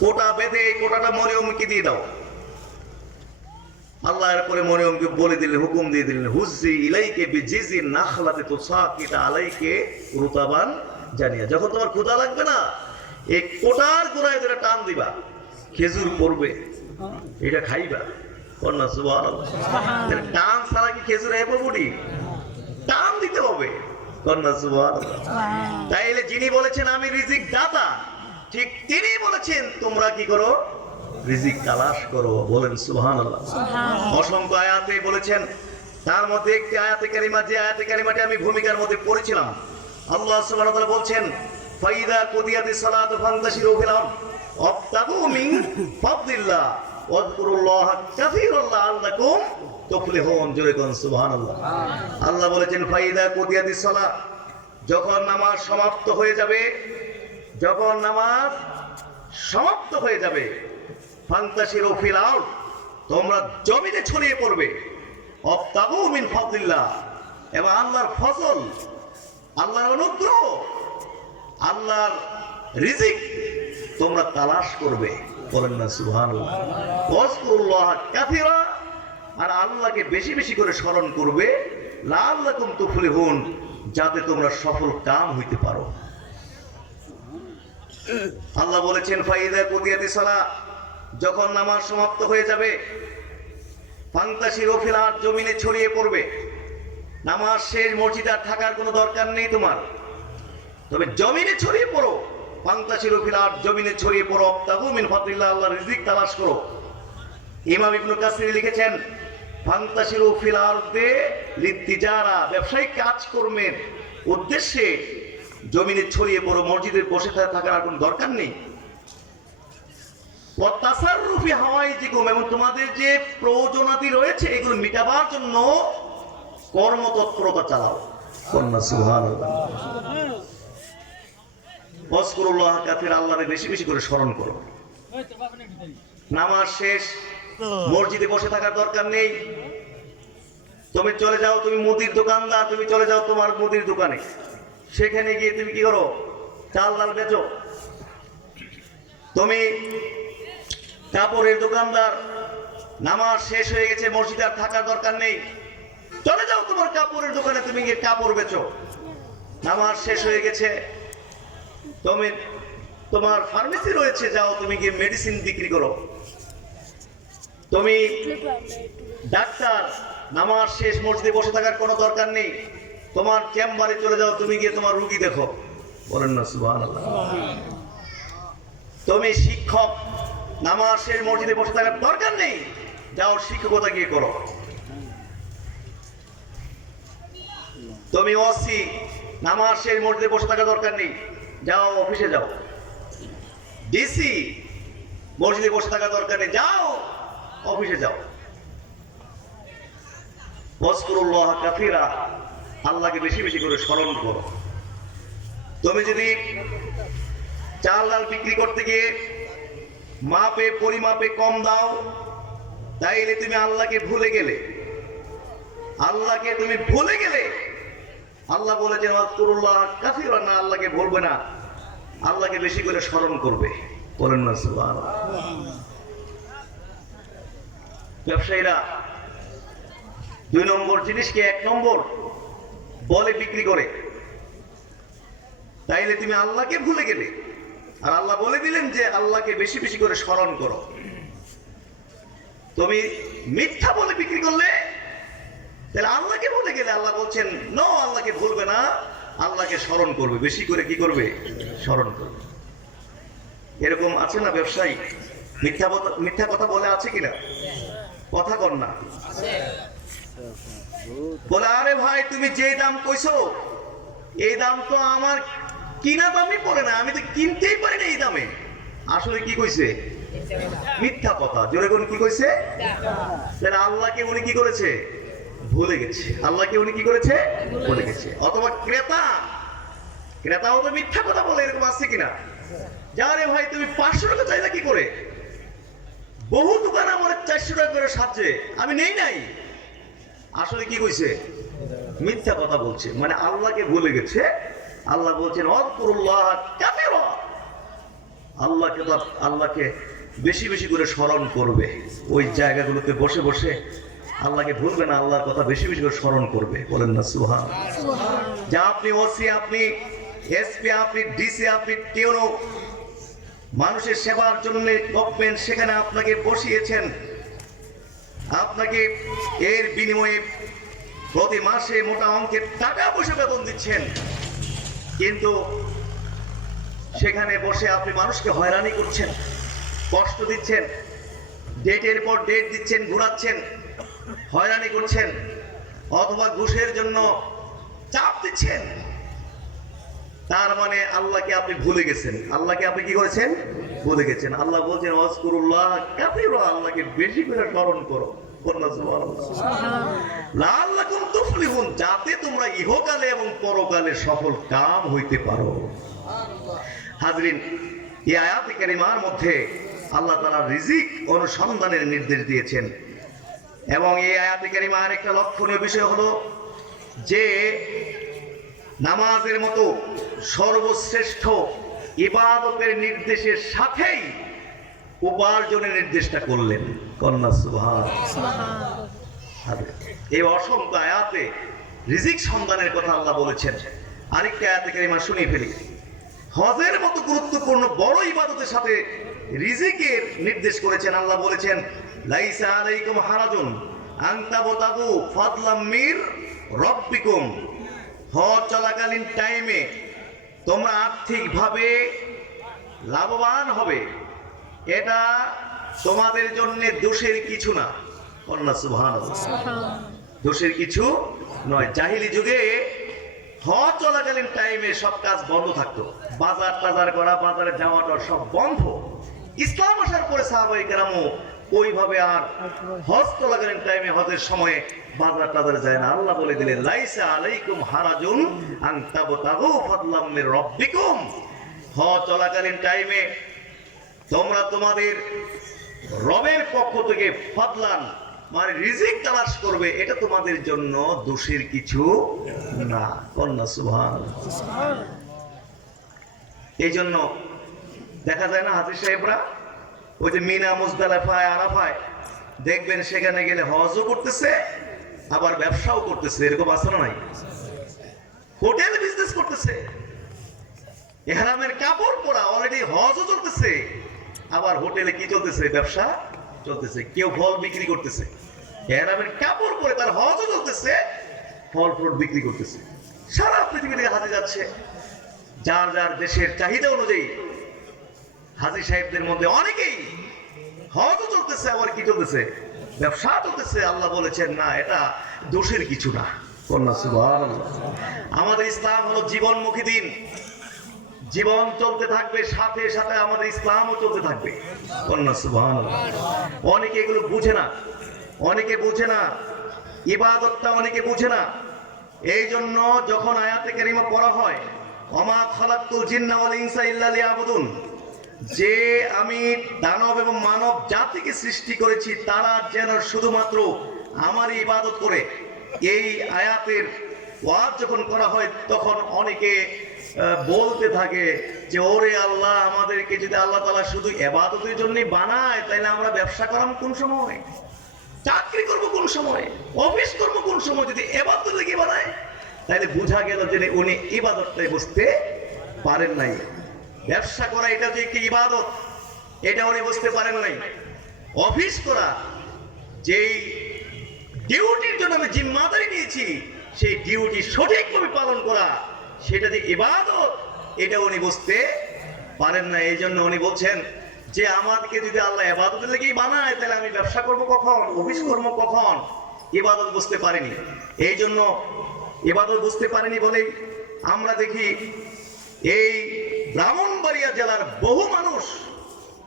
কোটা বেঁধে এই কোটাটা মরিয়মকে দিয়ে দাও। আল্লাহ এরপরে মরিয়মকে বলে দিলেন হুকুম দিয়ে দিলেন হুজি ইলাইকে বিজিজি নাখলাতে তো সাকিতা আলাইকে রুতাবান জানিয়া। যখন তোমার ক্ষুধা লাগবে না এই কোটার গোড়ায় ধরে টান দিবা খেজুর পড়বে এটা খাইবা। কন্যা সুবাহ টান ছাড়া কি খেজুর হয়ে টান দিতে হবে। কন্যা সুবাহ তাইলে যিনি বলেছেন আমি রিজিক দাতা ঠিক তিনি বলেছেন তোমরা কি করো? রিজিক তালাশ করো। বলেন সুবহান অসংখ্য আয়াতে বলেছেন তার মধ্যে একটি আয়াতে কারিমা যে আয়াতে কারিমাটি আমি ভূমিকার মধ্যে পড়েছিলাম। আল্লাহ ওয়া বলছেন ফাইদা কুদিয়াতিস সালাতু ফান্তাশিরু ফিল আরদ ওয়াবতাগু মিন ফাদলিল্লাহ ওয়াযকুরুল্লাহ কাসীরান লাআল্লাকুম তুফলিহুন। জোরে কোন সুবহানাল্লাহ। আল্লাহ বলেছেন ফাইদা কুদিয়াতিস সালাত যখন নামাজ সমাপ্ত হয়ে যাবে যখন নামাজ সমাপ্ত হয়ে যাবে ফান্তাসির ও ফিল আউট তোমরা জমিনে ছড়িয়ে পড়বে। অফতাবু মিন ফাদলিল্লাহ। এবং আল্লাহর ফসল আল্লাহর অনুগ্রহ, আল্লাহর রিজিক তোমরা তালাশ করবে। বলেন না ওয়াজকুরুল্লাহ কাসীরা, আর আল্লাহকে বেশি বেশি করে স্মরণ করবে। লাআল্লাকুম তুফলিহুন, যাতে তোমরা সফল কাম হইতে পারো। আল্লাহ বলেছেন, ফাইদা কুদিয়াতি সালা যখন নামাজ সমাপ্ত হয়ে যাবে ফান্তাসির ফিলার জমিনে ছড়িয়ে পড়বে। নামাজ শেষ, মসজিদে আর থাকার কোনো দরকার নেই তোমার। তবে জমিনে ছড়িয়ে পড়ো। ফান্তাসির ফিলার জমিনে ছড়িয়ে পড়ো। অপ্তাহু মিন ফাতিল্লাহ আল্লাহ রিজিক তালাশ করো। ইমাম ইবনু কাসির লিখেছেন ফান্তাসিরু ফিল আরদে লিতিজারা ব্যবসায়িক কাজকর্মের উদ্দেশ্যে জমিনে ছড়িয়ে পড়ো, মসজিদে বসে থাকার আর কোনো দরকার নেই। তাসাররুফি হাওয়াই এবং তোমাদের যে প্রয়োজনাদি রয়েছে, এগুলো জন্য কর্মতৎপরতা চালাও। আল্লাহরে বেশি বেশি করে স্মরণ করো। নামাজ শেষ, মসজিদে বসে থাকার দরকার নেই। তুমি চলে যাও, তুমি মুদির দোকানদার, তুমি চলে যাও তোমার মুদির দোকানে। সেখানে গিয়ে তুমি কি করো? চাল ডাল বেচো। তুমি কাপড়ের দোকানদার নামাজ শেষ হয়ে গেছে মসজিদে আর থাকার দরকার নেই। চলে যাও তোমার কাপড়ের দোকানে তুমি গিয়ে কাপড় বেচো। নামাজ শেষ হয়ে গেছে। তুমি তোমার ফার্মেসি রয়েছে যাও তুমি গিয়ে মেডিসিন বিক্রি করো। তুমি ডাক্তার নামাজ শেষ মসজিদে বসে থাকার কোনো দরকার নেই। তোমার চেম্বারে চলে যাও, তুমি গিয়ে তোমার রুগী দেখো। বলেন না, সুবহানাল্লাহ। তুমি শিক্ষক, নামাজ শেষ, মসজিদে বসে থাকার দরকার নেই। যাও শিক্ষকতা গিয়ে করো। তুমি ওসি, নামাজ শেষ, মসজিদে বসে থাকার দরকার নেই। যাও, অফিসে যাও। ডিসি, মসজিদে বসে থাকার দরকার নেই। যাও, অফিসে যাও। কাফিরা আল্লাহকে বেশি বেশি করে স্মরণ করো। তুমি যদি চাল ডাল বিক্রি করতে গিয়ে মাপে, পরিমাপে কম দাও, তাইলে তুমি আল্লাহকে ভুলে গেলে। আল্লাহকে তুমি ভুলে গেলে, আল্লাহ বলেছেন ওয়াজকুরুল্লাহ কাফিরা না, আল্লাহকে ভুলবে না। আল্লাহকে বেশি করে স্মরণ করবে। বলেন না ব্যবসায়ীরা, দুই নম্বর জিনিসকে এক নম্বর বলে বিক্রি করে। তাইলে তুমি আল্লাহকে ভুলে গেলে। আর আল্লাহ বলে দিলেন যে আল্লাহকে বেশি বেশি করে স্মরণ করো। তুমি মিথ্যা বলে বিক্রি করলে তাহলে আল্লাহকে ভুলে গেলে আল্লাহ বলছেন, ন, আল্লাহকে ভুলবে না। আল্লাহকে স্মরণ করবে। বেশি করে কি করবে? স্মরণ করবে। এরকম আছে না ব্যবসায়ী? মিথ্যা মিথ্যা কথা বলে আছে কিনা? কথা কর না। বলে, আরে ভাই, তুমি যে দাম কইছো, এই দাম তো আমার কিনা দামই পড়ে না। আমি তো কিনতেই পারি না এই দামে। আসলে কি কইছে? মিথ্যা কথা। জোরে কোন কি কইছে? তাহলে আল্লাহকে উনি কি করেছে? ভুলে গেছে। আল্লাহকে উনি কি করেছে? ভুলে গেছে। অথবা ক্রেতা, ক্রেতাও তো মিথ্যা কথা বলে, এরকম আছে কিনা? যা রে ভাই, তুমি পাঁচশো টাকা চাইলা কি করে? বহু দোকান আমার চারশো টাকা করে সাজছে। আমি নেই নাই। আসলে কি কইছে? মিথ্যা কথা বলছে। মানে আল্লাহকে ভুলে গেছে। আল্লাহ বলছেন, অদকুরুল্লাহ কাফিরা। আল্লাহকে তো, আল্লাহকে বেশি বেশি করে স্মরণ করবে। ওই জায়গাগুলোতে বসে বসে আল্লাহকে ভুলবে না, আল্লাহর কথা বেশি বেশি করে স্মরণ করবে। বলেন না সুহান যা আপনি ওসি আপনি এসপি আপনি ডিসি আপনি টিউনো মানুষের সেবার জন্য গভর্নমেন্ট সেখানে আপনাকে বসিয়েছেন। আপনাকে এর বিনিময়ে প্রতি মাসে মোটা অঙ্কের টাকা পয়সা বেতন দিচ্ছেন। কিন্তু সেখানে বসে আপনি মানুষকে হয়রানি করছেন, কষ্ট দিচ্ছেন, ডেটের পর ডেট দিচ্ছেন, ঘোরাচ্ছেন, হয়রানি করছেন, অথবা ঘুষের জন্য চাপ দিচ্ছেন। তার মানে আল্লাহকে আপনি ভুলে গেছেন। আল্লাহকে আপনি কি করেছেন? ভুলে গেছেন আল্লাহ বলছেন অজকুরুল্লাহ কাফিরা আল্লাহকে বেশি করে স্মরণ করো। যাতে তোমরা ইহকালে এবং পরকালে সফল কাম হইতে পারো। হাজরিন এই আয়াতে কারিমার মধ্যে আল্লাহ তাআলা রিজিক অনুসন্ধানের নির্দেশ দিয়েছেন। এবং এই আয়াতে কারিমার একটা লক্ষণীয় বিষয় হলো যে নামাজের মতো সর্বশ্রেষ্ঠ ইবাদতের নির্দেশের সাথেই উপার্জনের নির্দেশটা করলেন। কন্যা, সুবহান। এই অসংখ্য আয়াতে রিজিক সন্ধানের কথা আল্লাহ বলেছেন। আরেকটা আয়াতে কারিমা শুনিয়ে ফেলি। হজের মতো গুরুত্বপূর্ণ বড় ইবাদতের সাথে রিজিকের নির্দেশ করেছেন আল্লাহ বলেছেন, লাইসা আলাইকুম হারাজুন আনতাবতাগু ফাদলাম মির রব্বিকুম। হজ চলাকালীন টাইমে তোমরা আর্থিকভাবে লাভবান হবে। এটা তোমাদের জন্য দোষের কিছু না। কন্যা সুবহানাল্লাহ। দোষের কিছু নয়। জাহিলি যুগে হজ চলাকালীন টাইমে সব কাজ বন্ধ থাকতো। বাজার টাজার করা বাজারে যাওয়াটা সব বন্ধ। ইসলাম আসার পরে সাহাবাই কেরামও ওইভাবে আর হজ চলাকালীন টাইমে হজের সময়ে বাজার টাজার যায় না। আল্লাহ বলে দিলেন, লাইসা আলাইকুম হারাজুন আন তাবতাগু ফাদলাম মির রাব্বিকুম। হজ চলাকালীন টাইমে তোমরা তোমাদের রবের পক্ষ থেকে ফাদলান মানে রিজিক তালাশ করবে, এটা তোমাদের জন্য দোষের কিছু না। কন্যা সুভান এই জন্য দেখা যায় না হাজির সাহেবরা? ওই যে মিনা মুজদালাফায় আরাফায়, দেখবেন সেখানে গেলে হজও করতেছে, আবার ব্যবসাও করতেছে, এরকম আছে না নাই? হোটেল বিজনেস করতেছে। এহারামের কাপড় পরা অলরেডি হজও চলতেছে, আবার হোটেলে কি চলতেছে? ব্যবসা চলতেছে, কেউ ফল বিক্রি করতেছে। এহারামের কাপড় পরে তার হজও চলতেছে, ফল ফ্রুট বিক্রি করতেছে। সারা পৃথিবী থেকে হাতে যাচ্ছে। যার যার দেশের চাহিদা অনুযায়ী হাজি সাহেবদের মধ্যে অনেকেই হজও চলতেছে, আবার কি চলতেছে? ব্যবসা চলতেছে। আল্লাহ বলেছেন, না, এটা দোষের কিছু না। আমাদের ইসলাম হলো জীবনমুখী দিন। জীবন চলতে থাকবে, সাথে সাথে আমাদের ইসলামও চলতে থাকবে। অনেকে এগুলো বুঝে না, অনেকে বুঝে না, ইবাদতটা অনেকে বুঝে না। এই জন্য যখন আয়াতে কারিমা পড়া হয় অমা খালাক্তুল জিন্না ইনসা ইল্লা লিয়াবুদুন। যে আমি দানব এবং মানব জাতিকে সৃষ্টি করেছি, তারা যেন শুধুমাত্র আমারই ইবাদত করে। এই আয়াতের ওয়াজ যখন করা হয়, তখন অনেকে বলতে থাকে যে, ওরে আল্লাহ, আমাদেরকে যদি আল্লাহ তালা শুধু এবাদতের জন্যই বানায় তাহলে আমরা ব্যবসা করাম কোন সময়? চাকরি করব কোন সময়? অফিস করব কোন সময়? যদি এবাদত লেগে বানায় তাহলে বোঝা গেল যে উনি ইবাদতটাই বুঝতে পারেন নাই। ব্যবসা করা, এটা যে একটি ইবাদত, এটা উনি বুঝতে পারেন নাই। অফিস করা, যেই ডিউটির জন্য আমি জিম্মাদারি নিয়েছি, সেই ডিউটি সঠিকভাবে পালন করা, সেটা যে ইবাদত, এটা উনি বুঝতে পারেন না এই জন্য উনি বলছেন যে, আমাদেরকে যদি আল্লাহ এবাদতের লেগেই বানায়, তাহলে আমি ব্যবসা করব কখন? অফিস কর্ম কখন? ইবাদত বুঝতে পারিনি। এই জন্য ইবাদত বুঝতে পারিনি বলেই আমরা দেখি, এই ব্রাহ্মণবাড়িয়া জেলার বহু মানুষ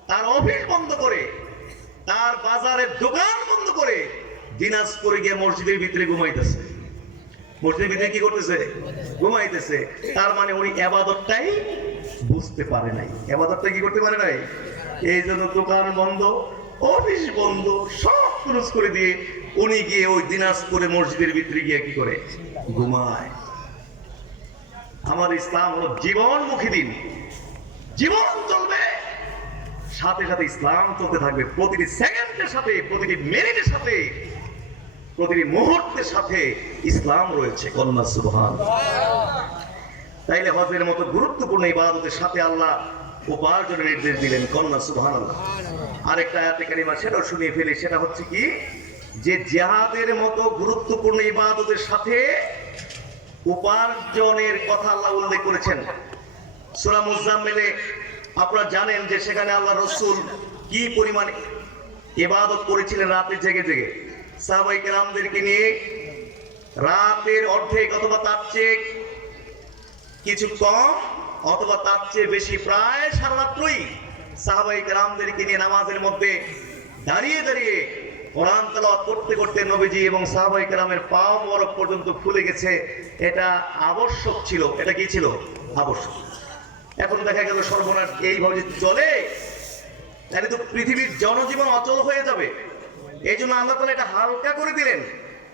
তার অফিস বন্ধ করে, তার বাজারের দোকান বন্ধ করে দিনাজপুরে গিয়ে মসজিদের ভিতরে ঘুমাইতেছে। মসজিদের ভিতরে কি করতেছে? ঘুমাইতেছে। তার মানে উনি এবাদতটাই বুঝতে পারে নাই। এবাদতটা কি করতে পারে নাই? এই জন্য দোকান বন্ধ, অফিস বন্ধ, সব ক্লোজ করে দিয়ে উনি গিয়ে ওই দিনাজপুরে মসজিদের ভিতরে গিয়ে কি করে? ঘুমায়। আমার ইসলাম হলো জীবনমুখী দিন। জীবন চলবে, সাথে সাথে ইসলাম চলতে থাকবে প্রতিটি সেকেন্ডের সাথে, প্রতিটি মিনিটের সাথে, প্রতিটি মুহূর্তের সাথে ইসলাম রয়েছে কন্যা সুবহান। তাইলে হজের মতো গুরুত্বপূর্ণ ইবাদতের সাথে আল্লাহ উপার্জনের নির্দেশ দিলেন কন্যা সুবহান আরেকটা আয়াতে কারিমা সেটাও শুনিয়ে ফেলি, সেটা হচ্ছে কি? যে জিহাদের মতো গুরুত্বপূর্ণ ইবাদতের সাথে উপার্জনের কথা আল্লাহ উল্লেখ করেছেন। সূরা মুজাম্মিলে আপনারা জানেন যে সেখানে আল্লাহ রসুল কি পরিমাণ ইবাদত করেছিলেন রাতে জেগে জেগে। সাহাবাই কেরামদেরকে নিয়ে রাতের অর্ধেক অথবা তার চেয়ে কিছু কম অথবা তার চেয়ে বেশি প্রায় সারা রাত্রই সাহাবাই কেরামদেরকে নিয়ে নামাজের মধ্যে দাঁড়িয়ে দাঁড়িয়ে কোরআন তালাওয়াত করতে করতে নবীজি এবং সাহাবাই কেরামের পা মরক পর্যন্ত ফুলে গেছে। এটা আবশ্যক ছিল। এটা কি ছিল? আবশ্যক। এখন দেখা গেল সর্বনাশ এইভাবে যদি চলে, তাহলে তো পৃথিবীর জনজীবন অচল হয়ে যাবে। এই জন্য আল্লাহ তালা এটা হালকা করে দিলেন।